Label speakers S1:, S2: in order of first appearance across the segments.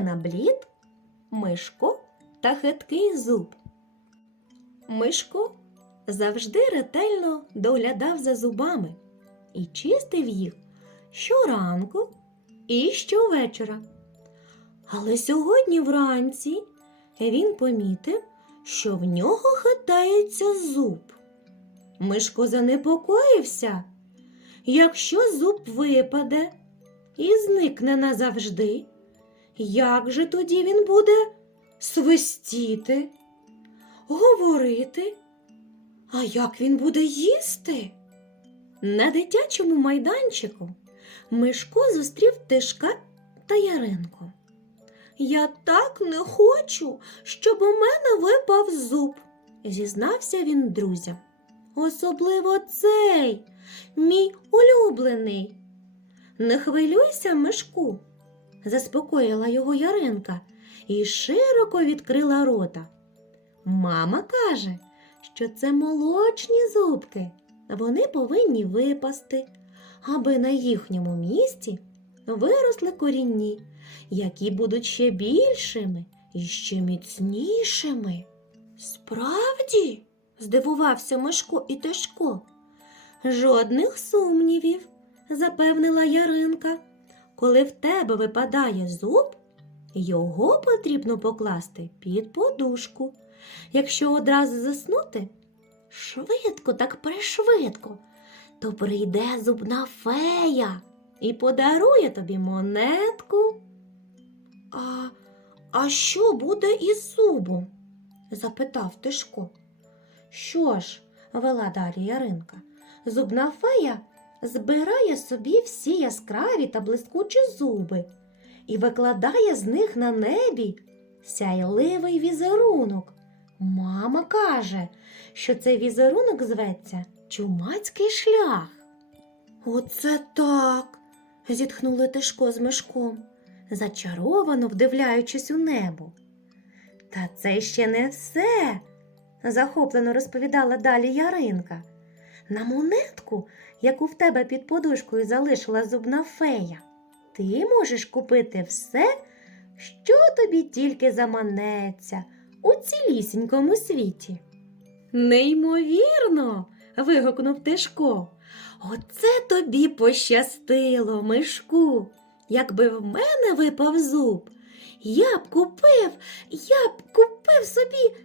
S1: Олена Блід, Мишко та хиткий зуб. Мишко завжди ретельно доглядав за зубами і чистив їх щоранку і щовечора. Але сьогодні вранці він помітив, що в нього хитається зуб. Мишко занепокоївся. Якщо зуб випаде і зникне назавжди, як же тоді він буде свистіти, говорити? А як він буде їсти? На дитячому майданчику Мишко зустрів Тишка та Яринку. Я так не хочу, щоб у мене випав зуб, зізнався він друзям. Особливо цей, мій улюблений. Не хвилюйся, Мишку, заспокоїла його Яринка і широко відкрила рота. Мама каже, що це молочні зубки. Вони повинні випасти, аби на їхньому місці виросли корінні, які будуть ще більшими і ще міцнішими. Справді? здивувався Мишко і Тишко. Жодних сумнівів, запевнила Яринка. Коли в тебе випадає зуб, його потрібно покласти під подушку. Якщо одразу заснути, швидко, так пришвидко, то прийде зубна фея і подарує тобі монетку. А, а що буде із зубом? запитав Тишко. Що ж, вела далі Яринка, зубна фея збирає собі всі яскраві та блискучі зуби і викладає з них на небі сяйливий візерунок. Мама каже, що цей візерунок зветься чумацький шлях. Оце так. зітхнули Тишко з мишком, зачаровано вдивляючись у небо. Та це ще не все, захоплено розповідала далі Яринка. На монетку, яку в тебе під подушкою залишила зубна фея, ти можеш купити все, що тобі тільки заманеться у цілісінькому світі. Неймовірно. вигукнув Тишко. Оце тобі пощастило, Мишку. Якби в мене випав зуб, я б купив, я б купив собі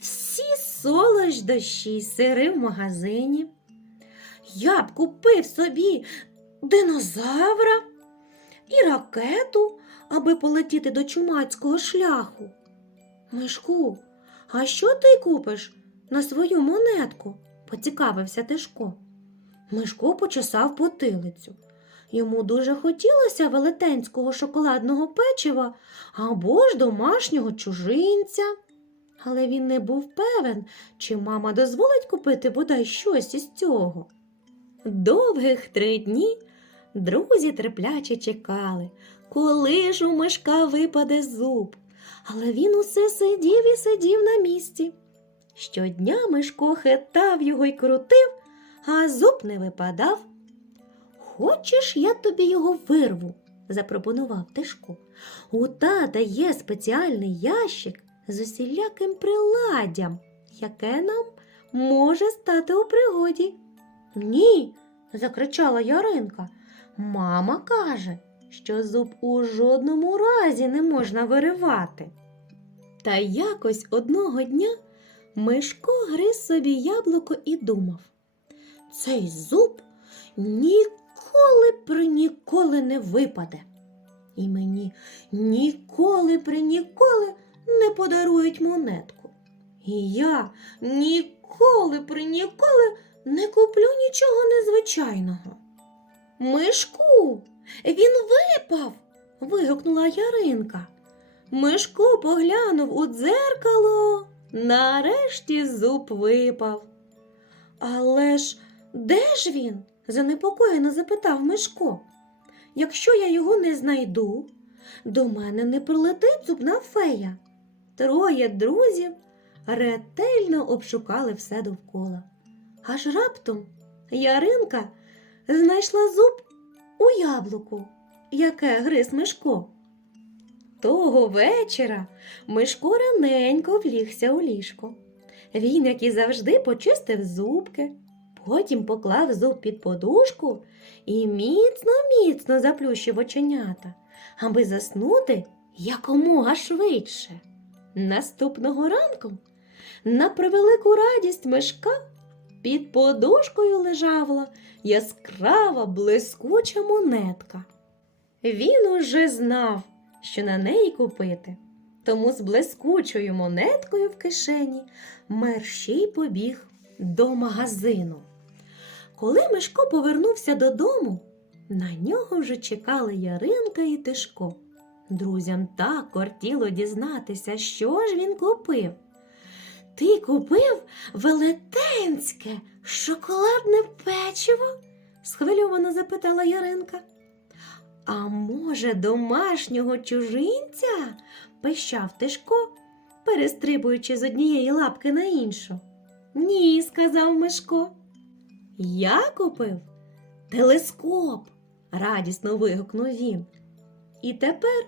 S1: всі солодощі й сири в магазині. Я б купив собі динозавра і ракету, аби полетіти до чумацького шляху. Мишку, а що ти купиш на свою монетку? поцікавився Тишко. Мишко почесав потилицю. Йому дуже хотілося велетенського шоколадного печива або ж домашнього чужинця. Але він не був певен, чи мама дозволить купити бодай щось із цього. Довгих три дні друзі терпляче чекали, коли ж у мишка випаде зуб. Але він усе сидів і сидів на місці. Щодня Мишко хитав його й крутив, а зуб не випадав. Хочеш, я тобі його вирву, запропонував Тишко. У тата є спеціальний ящик з усіляким приладдям, яке нам може стати у пригоді. Ні, закричала Яринка. Мама каже, що зуб у жодному разі не можна виривати. Та якось одного дня Мишко гриз собі яблуко і думав. Цей зуб ніколи при ніколи не випаде. І мені ніколи при ніколи не подарують монетку. І я ніколи при ніколи не куплю нічого незвичайного. Мишку, він випав. вигукнула Яринка. Мишко поглянув у дзеркало. Нарешті зуб випав. Але ж де ж він? занепокоєно запитав Мишко. Якщо я його не знайду, до мене не прилетить зубна фея. Троє друзів ретельно обшукали все довкола. Аж раптом Яринка знайшла зуб у яблуку, яке гриз Мишко. Того вечора Мишко раненько влігся у ліжко. Він, як і завжди, почистив зубки, потім поклав зуб під подушку і міцно, міцно заплющив оченята, аби заснути якомога швидше. Наступного ранку, на превелику радість Мишка, під подушкою лежала яскрава блискуча монетка. Він уже знав, що на неї купити, тому з блискучою монеткою в кишені мерщій побіг до магазину. Коли Мишко повернувся додому, на нього вже чекали Яринка і Тишко. Друзям так кортіло дізнатися, що ж він купив. Ти купив велетенське шоколадне печиво? схвильовано запитала Яринка. А може, домашнього чужинця? пищав Тишко, перестрибуючи з однієї лапки на іншу. Ні, сказав Мишко. Я купив телескоп, радісно вигукнув він. І тепер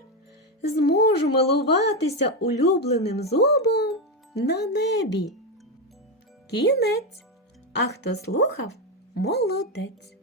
S1: зможу милуватися улюбленим зубом на небі. Кінець. А хто слухав, молодець.